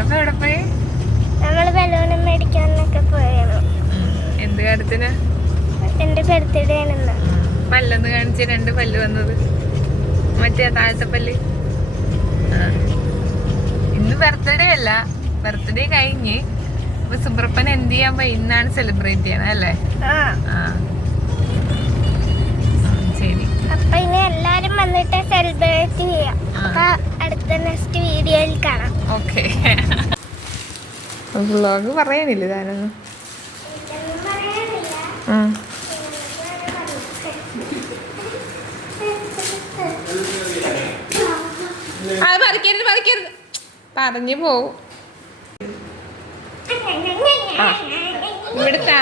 എവിടെ പോയി? നമ്മള് ബലൂണും മേടിക്കാനൊക്കെ പോയാണ്. എന്ത് കാര്യത്തിന്? എന്റെ ബർത്ത്ഡേ ആണെന്ന്. പല്ലൊന്ന് കാണിച്ച് 2 പല്ല് വന്നത്. മറ്റേ താഴത്തെ പല്ല്. ഇന്ന് ബർത്ത്ഡേ അല്ല, ബർത്ത്ഡേ കഴിഞ്ഞ്. അപ്പൊ സുബ്രപ്പൻ എന്ത് ചെയ്യാൻ പോയി? ഇന്നാണ് സെലിബ്രേറ്റ് ചെയ്യണം അല്ലേ? ശരി. അപ്പൊ ഇനി എല്ലാരും വന്നിട്ട് സെലിബ്രേറ്റ് ചെയ്യാം. അപ്പൊ അടുത്ത നെക്സ്റ്റ് വീഡിയോയിൽ കാണാം. ഓക്കെ. വ്ളോഗ് പറയാനില്ല താനൊന്നും. അത് പറിക്കരുത് പറഞ്ഞു പോവും. ഇവിടുത്തെ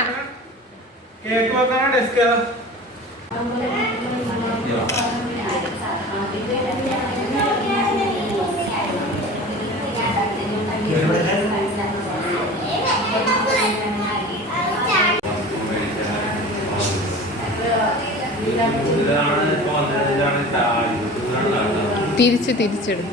തിരിച്ചിടും.